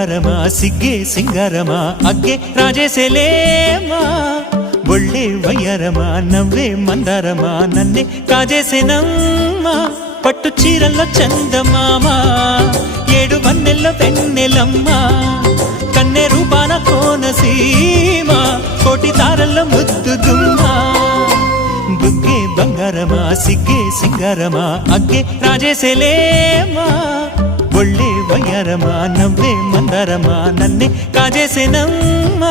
బంగారమా సిగ్గే సింగారమా అగ్గే రాజేసేలేమా ఒళ్ళే వయ్యారమా నవ్వే మందారమా నన్నే కాజేసేనమ్మా పట్టు చీరల్లో చందమామా ఏడు వన్నెల్లో వెన్నెలమ్మా కన్నె రూపాన కోనసీమ కోటి తారల్లో ముద్దుదుమ్మా బుగ్గే బంగారమా సిగ్గే సింగారమా అగ్గే రాజేసేలేమా ఒళ్ళే వయ్యారమా నవ్వే మందారమా నన్నే కాజేసేనమ్మా